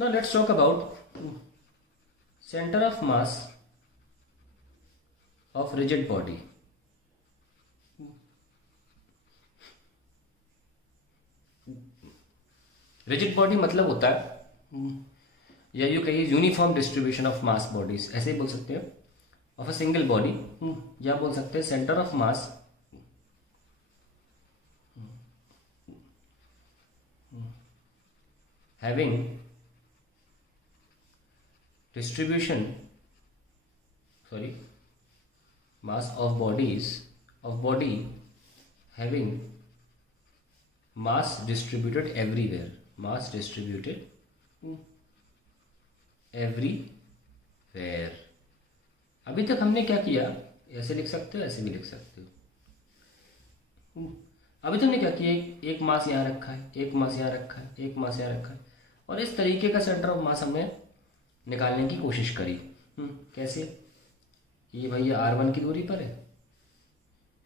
Now let's talk about center of mass of rigid body. Rigid body मतलब होता है, या यू कहिए uniform distribution of mass bodies, ऐसे ही बोल सकते हो, ऑफ अ सिंगल बॉडी, या बोल सकते हैं centre of mass having distribution mass of body having mass distributed everywhere, अभी तक हमने क्या किया, ऐसे लिख सकते हो, ऐसे भी लिख सकते हो। अभी तो हमने क्या किया, एक मास यहाँ रखा है, एक मास यहाँ रखा है, एक मास यहाँ रखा है, और इस तरीके का सेंटर ऑफ मास हमने निकालने की कोशिश करी। कैसे, ये भाई ये R1 की दूरी पर है,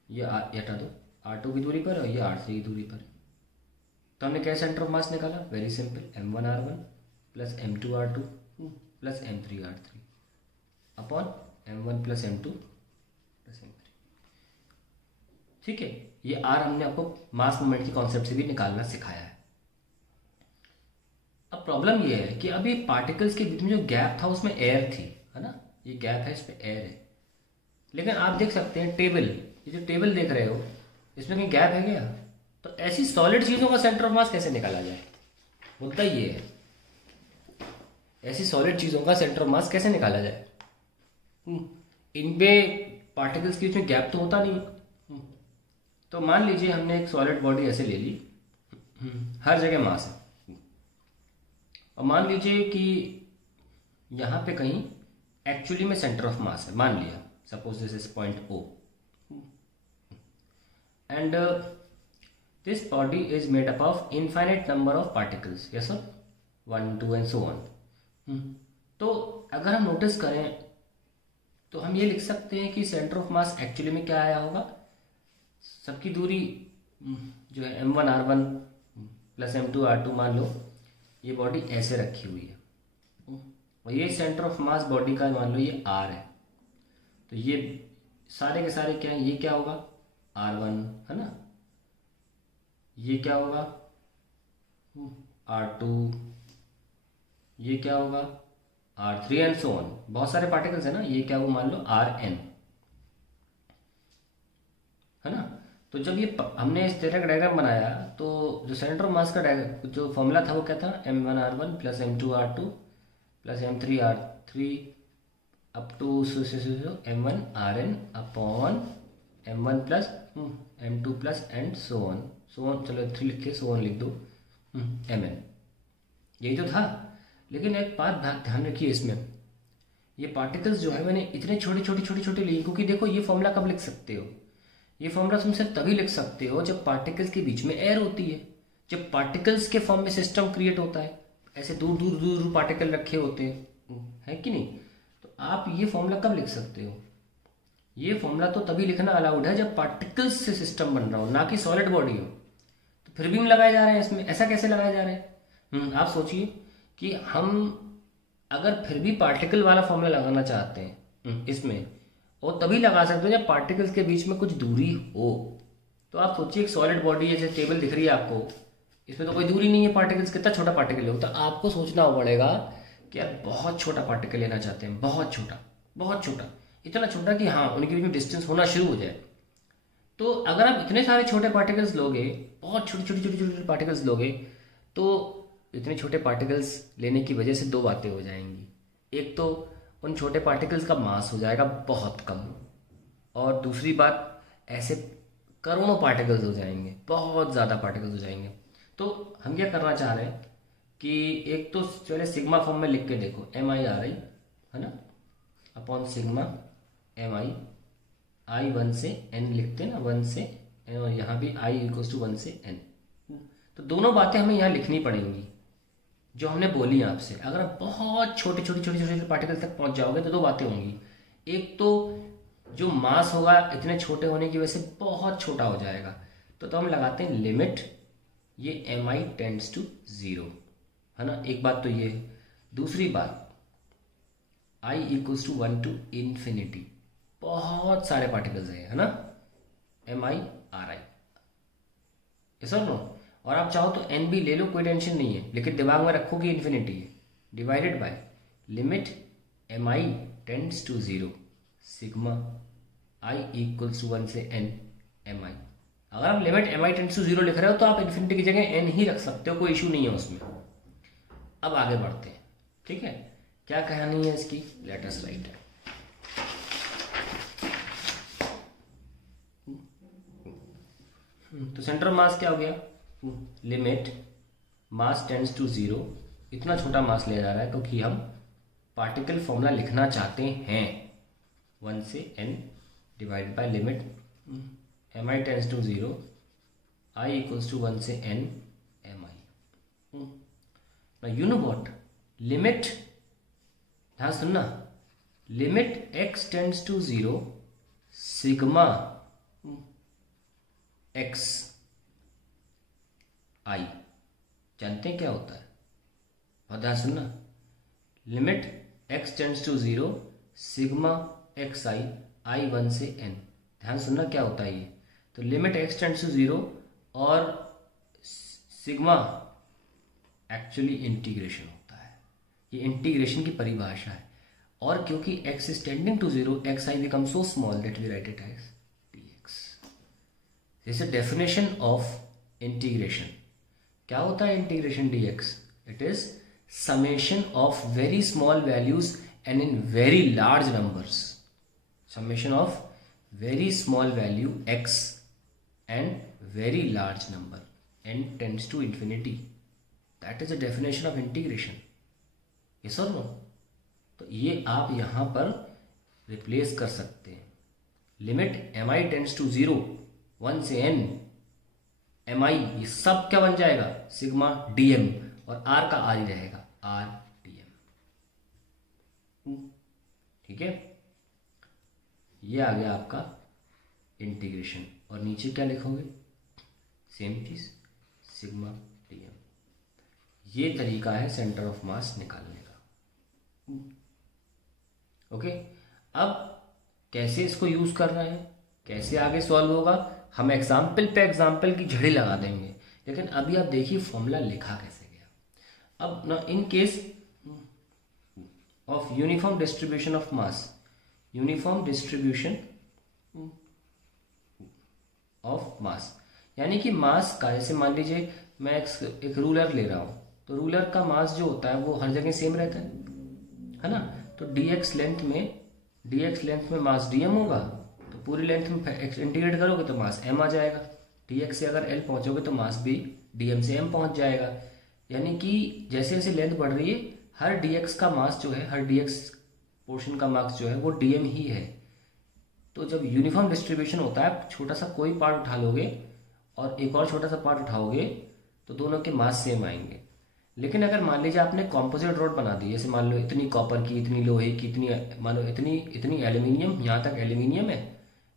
ये हटा दो, R2 की दूरी पर है, ये R3 की दूरी पर है। तो हमने क्या सेंटर ऑफ मास निकाला, very simple, M1R1 plus M2R2 plus M3R3 upon M1 plus M2 plus M3। ठीक है, ये R हमने आपको मास मूवमेंट की कॉन्सेप्ट से भी निकालना सिखाया है। अब प्रॉब्लम ये है कि अभी पार्टिकल्स के बीच में जो गैप था उसमें एयर थी, है ना, ये गैप है, इसमें एयर है। लेकिन आप देख सकते हैं टेबल, ये जो टेबल देख रहे हो, इसमें कहीं गैप है क्या? तो ऐसी सॉलिड चीजों का सेंटर ऑफ मास कैसे निकाला जाए, मुद्दा ये है, ऐसी सॉलिड चीजों का सेंटर ऑफ मास कैसे निकाला जाए। इनपे पार्टिकल्स के बीच में गैप तो होता नहीं। तो मान लीजिए हमने एक सॉलिड बॉडी ऐसे ले ली, हर जगह मास है, और मान लीजिए कि यहां पे कहीं एक्चुअली में सेंटर ऑफ मास है, मान लिया, suppose this is point O, and this body is made up of infinite number of particles, yes sir, 1 2 and so on. तो अगर हम नोटिस करें तो हम ये लिख सकते हैं कि सेंटर ऑफ मास एक्चुअली में क्या आया होगा, सबकी दूरी जो है M1R1 प्लस M2R2, मान लो ये बॉडी ऐसे रखी हुई है, और ये सेंटर ऑफ मास बॉडी का मान लो ये R है, तो ये सारे के सारे क्या है, ये क्या होगा R1, है ना, ये क्या होगा R2, ये क्या होगा R3 एंड सो ऑन, बहुत सारे पार्टिकल्स है ना, ये क्या होगा मान लो Rn, है ना। तो जब ये हमने इस तरह का डायग्राम बनाया, तो जो सेंटर ऑफ मास का जो फॉर्मूला था वो क्या था, M1R1 plus M2R2 plus M3R3 up to M1Rn upon M1 plus M2 plus and so on, चलो 3 लिख के सो ऑन लिख दो, Mn, यही तो था। लेकिन एक बात ध्यान रखिए, इसमें ये पार्टिकल्स जो है मैंने इतने छोटे लिए, क्योंकि देखो ये फॉर्मूला कब लिख सकते हो, ये फॉर्मूला तुम सिर्फ तभी लिख सकते हो जब पार्टिकल्स के बीच में एयर होती है, जब पार्टिकल्स के फॉर्म में सिस्टम क्रिएट होता है, ऐसे दूर दूर पार्टिकल रखे होते हैं, है कि नहीं। तो आप ये फॉर्मूला कब लिख सकते हो, ये फॉर्मूला तो तभी लिखना अलाउड है जब पार्टिकल्स से सिस्टम बन रहा हो, ना कि सॉलिड बॉडी हो। तो फिर भी हम लगाए जा रहे हैं इसमें, ऐसा कैसे लगाए जा रहे हैं, आप सोचिए कि हम अगर फिर भी पार्टिकल वाला फॉर्मूला लगाना चाहते हैं इसमें, और तभी लगा सकते हो जब पार्टिकल्स के बीच में कुछ दूरी हो। तो आप सोचिए एक सॉलिड बॉडी जैसे टेबल दिख रही है आपको, इसमें तो कोई दूरी नहीं है पार्टिकल्स, कितना छोटा पार्टिकल हो, तो आपको सोचना पड़ेगा कि यार बहुत छोटा पार्टिकल लेना चाहते हैं, बहुत छोटा, इतना छोटा कि हाँ उनके बीच में डिस्टेंस होना शुरू हो जाए। तो अगर आप इतने सारे छोटे पार्टिकल्स लोगे, बहुत छोटे पार्टिकल्स लोगे, तो इतने छोटे पार्टिकल्स लेने की वजह से दो बातें हो जाएंगी। एक तो उन छोटे पार्टिकल्स का मास हो जाएगा बहुत कम, और दूसरी बात ऐसे करोड़ों पार्टिकल्स हो जाएंगे, बहुत ज़्यादा पार्टिकल्स हो जाएंगे। तो हम क्या करना चाह रहे हैं कि एक तो चले सिग्मा फॉर्म में लिख के देखो, MI/RI, है ना, अपॉन सिग्मा MI, I 1 से N लिखते हैं ना, 1 से N, और यहाँ भी I = 1 से N। तो दोनों बातें हमें यहाँ लिखनी पड़ेंगी जो हमने बोली आपसे। अगर आप बहुत छोटे पार्टिकल तक पहुंच जाओगे तो दो बातें होंगी, एक तो जो मास होगा इतने छोटे होने की वजह से बहुत छोटा हो जाएगा, तो हम लगाते हैं लिमिट ये MI टेंड्स टू 0, है ना, एक बात तो ये। दूसरी बात, I equals to 1 to infinity, बहुत सारे पार्टिकल्स है ना, MI RI, यस और नो। और आप चाहो तो n भी ले लो, कोई टेंशन नहीं है, लेकिन दिमाग में रखो कि इन्फिनिटी है, divided by limit MI tends to 0 sigma I equals to 1 से n MI। अगर आप लिमिट MI टेंड्स टू 0 लिख रहे हो तो आप इन्फिनिटी की जगह n ही रख सकते हो, कोई इशू नहीं है उसमें। अब आगे बढ़ते हैं, ठीक है, क्या कहानी है इसकी, लेट अस राइट। तो सेंटर ऑफ मास क्या हो गया, लिमिट मास टेंड्स टू 0, इतना छोटा मास लिया जा रहा है क्योंकि हम पार्टिकल फॉर्मूला लिखना चाहते हैं 1 से n divide by limit MI tends to 0 I equals to 1 से n MI। Now you know what, limit, ध्यान सुनना, limit x tends to 0 sigma x I, जानते हैं क्या होता है, और ध्यान सुनना, limit x tends to 0 sigma x I 1 से n, ध्यान सुनना क्या होता है ये। तो लिमिट x टेंड्स टू 0 और सिग्मा एक्चुअली इंटीग्रेशन होता है, ये इंटीग्रेशन की परिभाषा है। और क्योंकि x is tending to 0, xi become so small that we write it as dx। This is definition of integration. क्या होता है integration dx? It is summation of very small values and in very large numbers, summation of very small value x and very large number n tends to infinity, that is the definition of integration, yes or no। तो ये आप यहां पर replace कर सकते हैं, limit mi tends to 0 1 से n mi, ये सब क्या बन जाएगा, सिग्मा dm, और r का r ही रहेगा, r dm, ठीक है। ये आ गया आपका इंटीग्रेशन, और नीचे क्या लिखोगे, सेम चीज सिग्मा dm। ये तरीका है सेंटर ऑफ मास निकालने का, ओके। अब कैसे इसको यूज करना है, कैसे आगे सॉल्व होगा, हम एग्जाम्पल पे एग्जाम्पल की झड़ी लगा देंगे, लेकिन अभी आप देखिए फॉर्मूला लिखा कैसे गया। अब ना, इन case of uniform distribution of mass, uniform distribution of मास, यानी कि मास का, जैसे मान लीजिए मैं एक रूलर ले रहा हूं, तो रूलर का मास जो होता है वो हर जगह सेम रहता है ना। तो dx लेंथ में मास dm होगा, तो पूरी लेंथ में इंटीग्रेट करोगे तो मास m आ जाएगा। dx से अगर l पहुंचोगे तो मास भी dm से m पहुंच जाएगा। यानी कि जैसे जैसे लेंथ बढ़ रही है, हर dx का मास जो है, हर dx पोर्शन का मास जो है वो dm ही है। तो जब यूनिफॉर्म डिस्ट्रीब्यूशन होता है, छोटा सा कोई पार्ट उठा लोगे और एक और छोटा सा पार्ट उठाओगे तो दोनों के मास सेम आएंगे। लेकिन अगर मान लीजिए आपने कॉम्पोजिट रॉड बना दी, जैसे मान लो इतनी कॉपर की, इतनी लोहे की, इतनी मान लो इतनी एल्यूमिनियम, यहाँ तक एल्यूमिनियम है,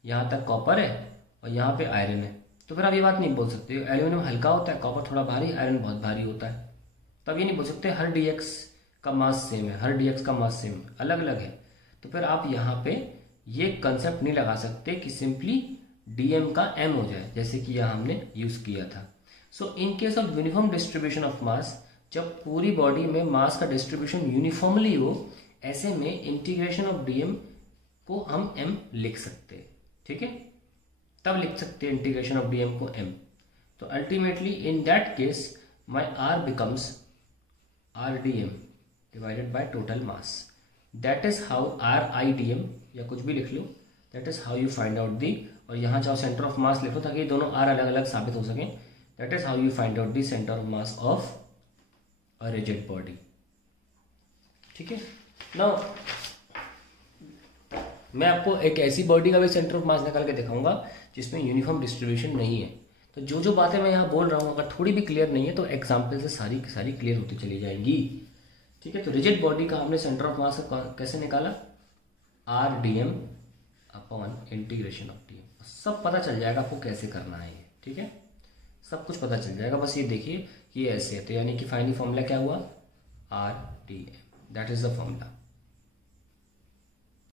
यहाँ तक कॉपर है और यहाँ पे आयरन है, तो फिर आप ये बात नहीं बोल सकते एल्यूमिनियम हल्का होता है, कॉपर थोड़ा भारी, आयरन बहुत भारी होता है। तब ये नहीं बोल सकते हर dx का मास सेम है, हर dx का मास सेम है, अलग अलग है। तो फिर आप यहाँ पे ये कंसेप्ट नहीं लगा सकते कि सिंपली dm का m हो जाए, जैसे कि यहाँ हमने यूज किया था। So in case of uniform distribution of mass, जब पूरी बॉडी में मास का डिस्ट्रीब्यूशन यूनिफॉर्मली हो, ऐसे में इंटीग्रेशन ऑफ dm को हम m लिख सकते हैं, ठीक है। तब लिख सकते हैं इंटीग्रेशन ऑफ dm को m। तो ultimately in that case my r becomes r dm divided by total mass. That is how r I dm, या कुछ भी लिख लो, that is how you find out the, और यहाँ चाहो सेंटर ऑफ मास लिखो ताकि दोनों r अलग अलग साबित हो सके। That is how you find out the centre of mass of a rigid body, ठीक है। नाउ मैं आपको एक ऐसी बॉडी का भी सेंटर ऑफ मास निकाल के दिखाऊंगा जिसमें यूनिफॉर्म डिस्ट्रीब्यूशन नहीं है। तो जो बातें मैं यहाँ बोल रहा हूँ अगर थोड़ी भी क्लियर नहीं है तो एग्जाम्पल से सारी की सारी क्लियर होती चली जाएंगी, ठीक है। तो रिजिड बॉडी का हमने सेंटर ऑफ मास कैसे निकाला, r dm upon integration of dm। सब पता चल जाएगा आपको कैसे करना है ये, ठीक है, सब कुछ पता चल जाएगा। बस ये देखिए ये ऐसे है, तो यानी कि फाइनली फॉर्मूला क्या हुआ, r dm। That is the formula.